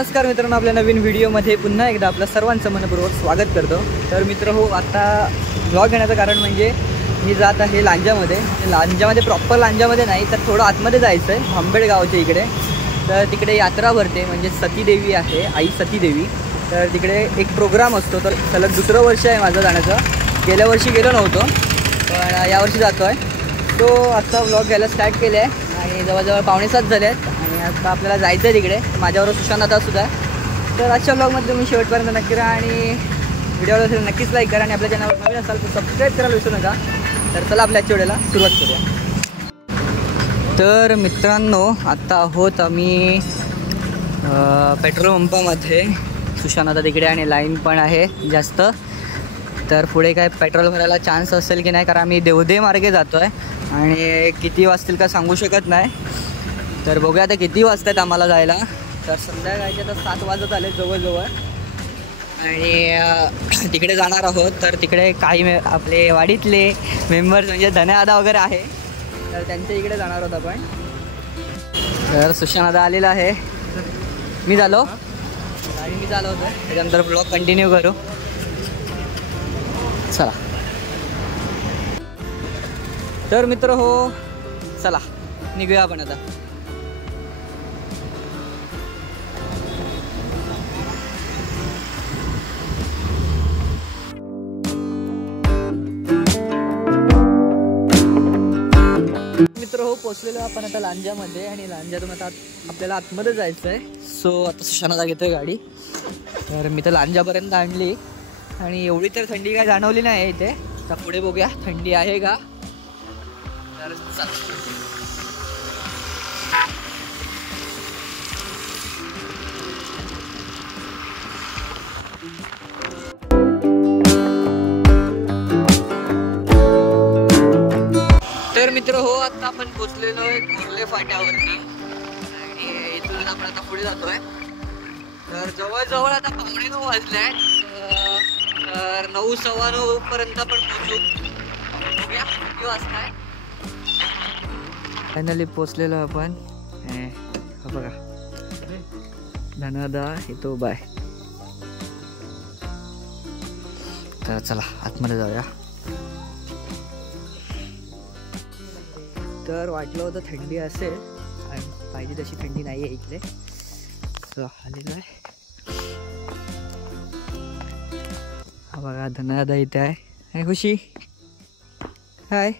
नमस्कार मित्रांनो, आपल्या नवीन व्हिडिओमध्ये पुन्हा एकदा आपलं सर्वांचं मनपूर्वक स्वागत करतो। तर मित्र हो, आता ब्लॉग घेण्याचं कारण म्हणजे मी जात आहे लांजामध्ये। लांजामध्ये प्रॉपर लांजामध्ये नाही तर थोडं आतमध्ये जायचं आहे, भांबेड गावाच्या इकडे। तर तिकडे यात्रा भरते, म्हणजे सतीदेवी आहे, आई सतीदेवी। तर तिकडे एक प्रोग्राम असतो। तर सलग दुसरं वर्ष आहे माझं जाण्याचं। गेल्या वर्षी गेलो नव्हतो, पण यावर्षी जातो आहे। तो आत्ता व्लॉग घ्यायला स्टार्ट केले आहे आणि जवळजवळ 6:45 झाले आहेत आणि आता आपल्याला जायचं आहे तिकडे। माझ्याबरोबर सुशांत दादा सुद्धा आहे। तर आजच्या व्लॉगमध्ये तुम्ही शेवटपर्यंत नक्की राहा आणि व्हिडिओला असेल नक्कीच लाईक करा आणि आपल्या चॅनलवर नवीन असाल तर सबस्क्राईब करायला विसरू नका। तर चला आपल्या आजच्या व्हिडिओला सुरुवात करूया। तर मित्रांनो, आता आहोत आम्ही पेट्रोल पंपामध्ये। सुशांत दादा तिकडे आणि लाईन पण आहे जास्त। तर पुढे काय पेट्रोल भरायला चान्स असेल की नाही, कारण आम्ही देवदे मार्गे जातो आहे आणि किती वाजतील का सांगू शकत नाही। तर बघूया आता किती वाजतात आम्हाला जायला। तर संध्याकाळचे तर 7 वाजत आले जवळजवळ आणि तिकडे जाणार आहोत। तर तिकडे काही आपले वाडीतले मेंबर्स म्हणजे धन्यदादा वगैरे आहे, तर त्यांच्या इकडे जाणार आहोत आपण। तर सुशांत दादा आलेला आहे, मी झालो आणि मी झालो होतो। त्याच्यानंतर ब्लॉग कंटिन्यू करू, चला। तर मित्र हो, चला निघूया आपण आता। मित्र हो, पोचलेलो आपण आता लांजामध्ये आणि लांजातून आता आपल्याला आतमध्ये जायचं आहे। सो आता सुशांत दादा घेतोय गाडी। तर मी तर लांजापर्यंत आणली आणि एवढी तर थंडी काय जाणवली नाही इथे। तर पुढे बघूया थंडी आहे का। तर चला। तर मित्र हो, आता आपण पोचलेलो आहे कोर्ले फाट्यावरती आणि इथून आपण आता पुढे जातोय। तर जवळजवळ आता 9:15 वाजले आहेत। तर 9:15 पर्यंत आपण पोहोचू। बघूया किती वाजता आहे। फायनली पोचलेलो आपण। बघा धनादा येतो, बाय। तर चला आतमध्ये जाऊया। तर वाटलं होतं थंडी असेल आणि पाहिजे तशी थंडी नाही आहे इकडे। तर आलेलो आहे, हा बघा धनादा इथे आहे। हाय खुशी, हाय,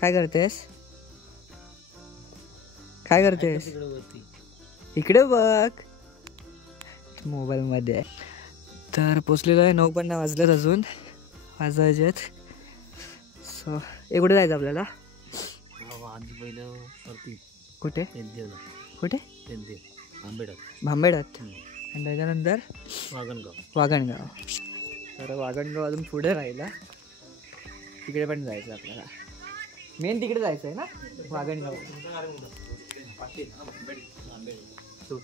काय करतेस? काय करतेस? इकडे बघ, मोबाईल मध्ये आहे। तर पोचलेलो आहे, 9:15 वाजलेत, अजून वाजायचेत। सो कुठे जायचं आपल्याला? कुठे कुठे? भांबेडात आणि त्याच्यानंतर वागणगाव। तर वागणगाव अजून पुढे राहिला, तिकडे पण जायचं आपल्याला। मेन तिकडे जायचं आहे ना, वागणगाव।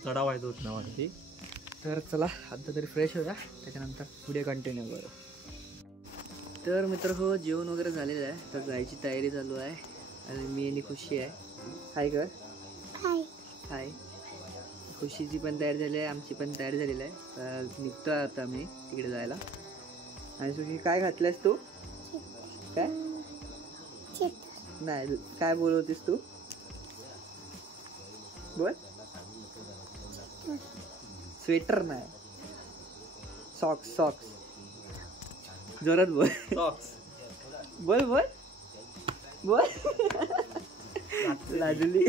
चढाव आहे तो नावासाठी। तर चला आता तरी फ्रेश होऊया, त्याच्यानंतर पुढे कंटिन्यू करू। तर मित्र हो, जेवण वगैरे झालेलं आहे, तर जायची तयारी चालू आहे आणि मी आणि खुशी आहे। हाय कर, हाय हाय। खुशीची पण तयारी झाली आहे, आमची पण तयारी झालेली आहे। तर निघतो आता मी तिकडे जायला। आणि खुशी काय घातलंयस तू? काय नाही, काय बोलवतीस तू? बोल। स्वेटर नाही, सॉक्स। सॉक्स जोरात बोल, सॉक्स बोल बोल बोल। लाजली,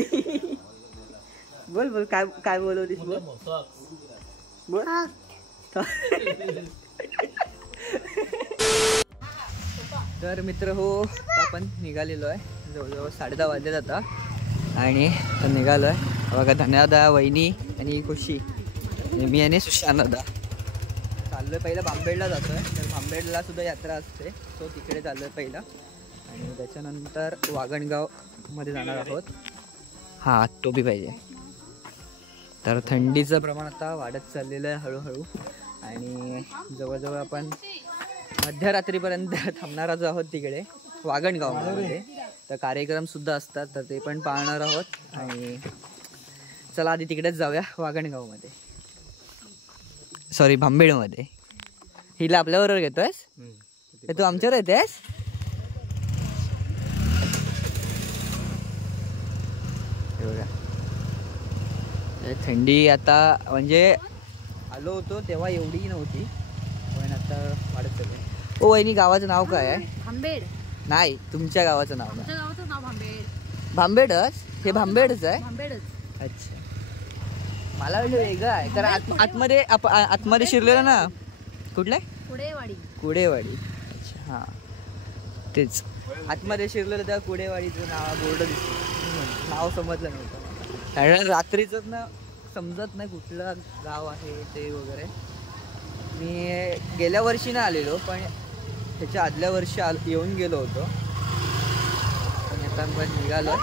बोल बोल, काय बोलवतीस? बोल बोल। तर मित्र हो, आपण निघालेलो आहे, जवळजवळ 10:30 वाजले आता आणि तर निघालो आहे। बघा धन्यदादा, वहिनी आणि खुशी, मी आणि सुशांत दादा चाललोय। पहिला भांबेडला जातोय, तर भांबेडला सुद्धा यात्रा असते, सो तिकडे चाललोय पहिला आणि त्याच्यानंतर वागणगाव मध्ये जाणार आहोत। हा तो बी पाहिजे। तर थंडीचं प्रमाण आता वाढत चाललेलं आहे हळूहळू आणि जवळजवळ आपण मध्यरात्रीपर्यंत थांबणारच आहोत तिकडे वागणगावमध्ये। तर कार्यक्रम सुद्धा असतात, तर ते पण पाहणार आहोत आणि चला आधी तिकडेच जाऊया वागणगावमध्ये। सॉरी भांबेडमध्ये. हिला आपल्याबरोबर घेतोयस? तू आमच्यावर येतेस? थंडी आता म्हणजे आलो होतो तेव्हा एवढी नव्हती, पण आता वाढत चालली. ओ वहिनी, गावाचं नाव काय आहे? भांबेड. नाही, तुमच्या गावाचं नाव. आमच्या गावाचं नाव भांबेड. भांबेडच? हे भांबेडच आहे? भांबेडच. अच्छा, मला वाटलं वेगळं आहे, कारण आतमध्ये शिरलेलं ना. कुठलं? कुडेवाडी. कुडेवाडी. अच्छा, हां तेच आतमध्ये शिरलेलं त्या कुडेवाडीचं नाव बोर्ड दिसतं, नाव समजलं नव्हतं कारण रात्रीच ना समजत नाही कुठलं गाव आहे ते वगैरे. मी गेल्या वर्षी ना आलेलो, पण त्याच्या आदल्या वर्षी येऊन गेलो होतो, पण आता पण निघालो.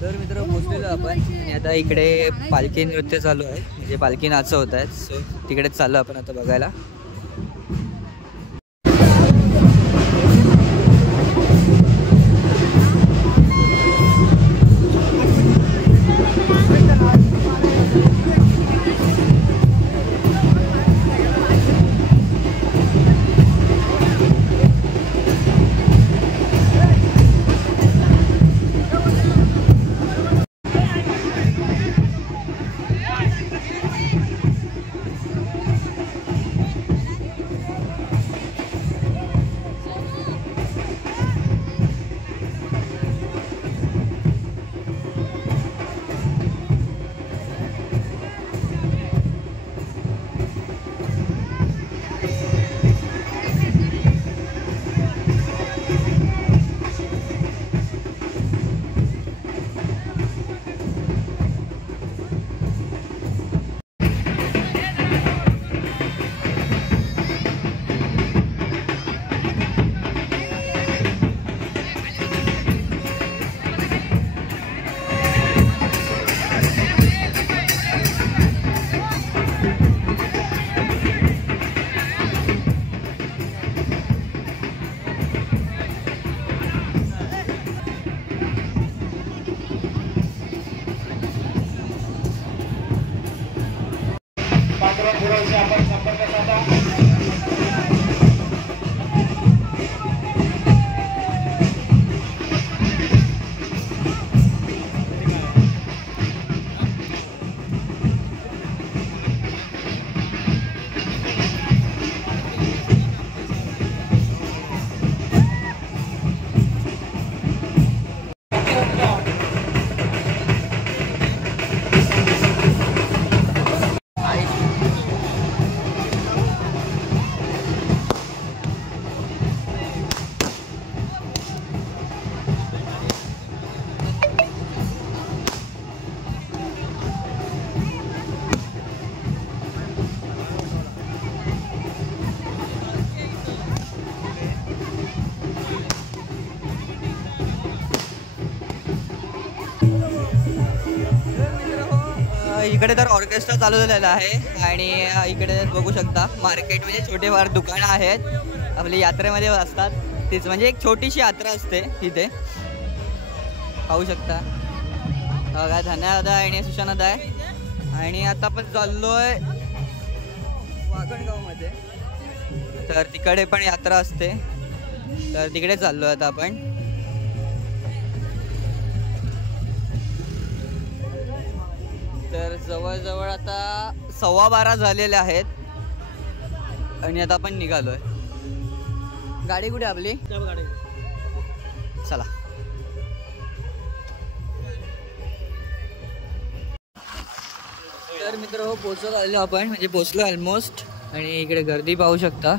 तर मित्र पोचलेलो आपण, आणि आता इकडे पालखी नृत्य चालू आहे, म्हणजे पालखी नाचवत आहेत. सो तिकडेच चाललो आपण आता बघायला. इकडे तर ऑर्केस्ट्रा चालू झालेला आहे, आणि इकडे बघू शकता मार्केट म्हणजे छोटे फार दुकानं आहेत, आपली यात्रेमध्ये असतात तीच, म्हणजे एक छोटीशी यात्रा असते तिथे. पाहू शकता बघा, धन्यवाद आणि सुशानाद आहे. आणि आता आपण चाललोय वाघणगावमध्ये, तर तिकडे पण यात्रा असते, तर तिकडे चाललोय आता आपण. तर जवळजवळ आता 12:15 झालेले आहेत, आणि आता आपण निघालोय. गाडी कुठे आपली? चला. तर मित्र हो, पोचत आलेलो आपण, म्हणजे पोचलो ऑलमोस्ट. आणि इकडे गर्दी पाहू शकता,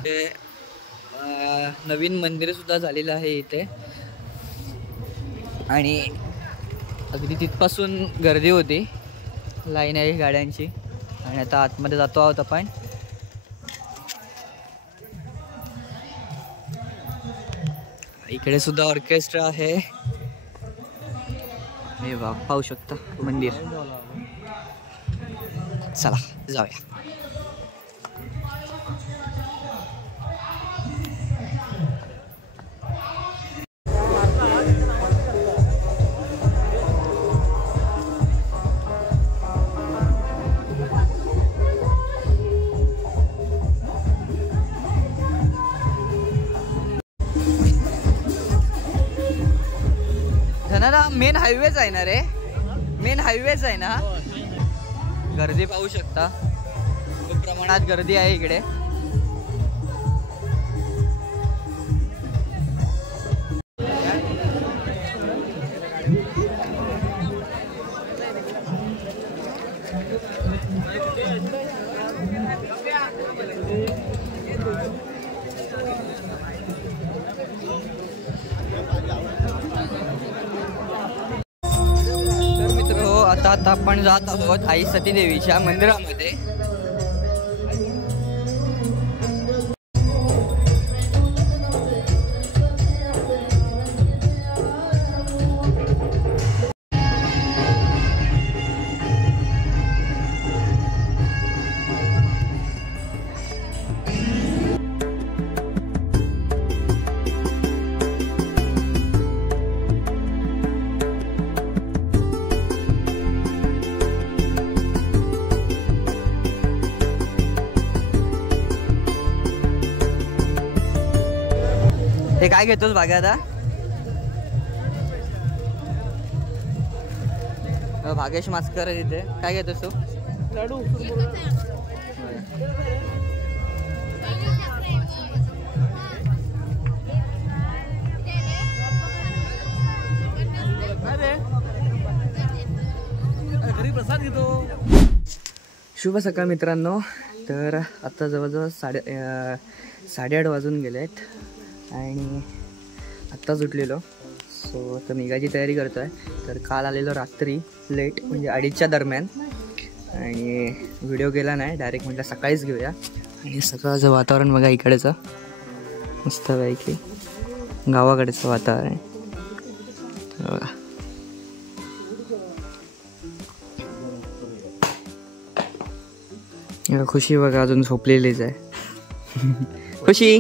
नवीन मंदिर सुद्धा झालेलं आहे इथे, आणि अगदी तिथपासून गर्दी होती, लाईन आहे गाड्यांची. आणि आता आतमध्ये जातो आहोत आपण. इकडे सुद्धा ऑर्केस्ट्रा आहे, हे बघा पाहू शकता मंदिर. चला जाऊया. मेन हायवेच आहे ना रे, मेन हायवेच आहे ना. गर्दी पाहू शकता, खूप प्रमाणात गर्दी आहे इकडे. तर मित्र हो, आता आपण जात आहोत आई सती देवीच्या मंदिरामध्ये. हे काय घेतोस बागा आता? भागेश मास्कर आहे तिथे. काय घेतोस तू? लाडू. घरी प्रसाद घेतो. शुभ सकाळ मित्रांनो. तर आता जवळजवळ 8:30 वाजून गेले आहेत आणि आत्ताच उठलेलो. सो आता निघायची तयारी करतो आहे. तर काल आलेलो रात्री लेट, म्हणजे 2:30च्या दरम्यान, आणि व्हिडिओ केला नाही. डायरेक्ट म्हटलं सकाळीच घेऊया. आणि सकाळचं वातावरण बघा इकडेचं, मस्तपैकी गावाकडेचं वातावरण बघा. खुशी बघा अजून झोपलेलीच आहे. खुशी.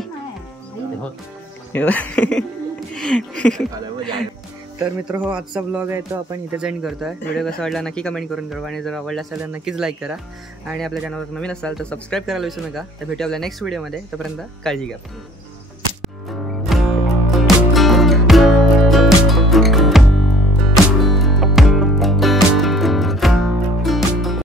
तर मित्र हो, आजचा ब्लॉग आहे तो आपण इथेच एंड करतोय. व्हिडिओ कसा वाटला नक्की कमेंट करून कळवा, आणि जर आवडला असेल तर नक्कीच लाईक करा, आणि आपल्या चॅनलवर नवीन असाल तर सबस्क्राईब करायला विसरू नका. तर भेटू आपल्या नेक्स्ट व्हिडिओमध्ये. तोपर्यंत काळजी घ्या.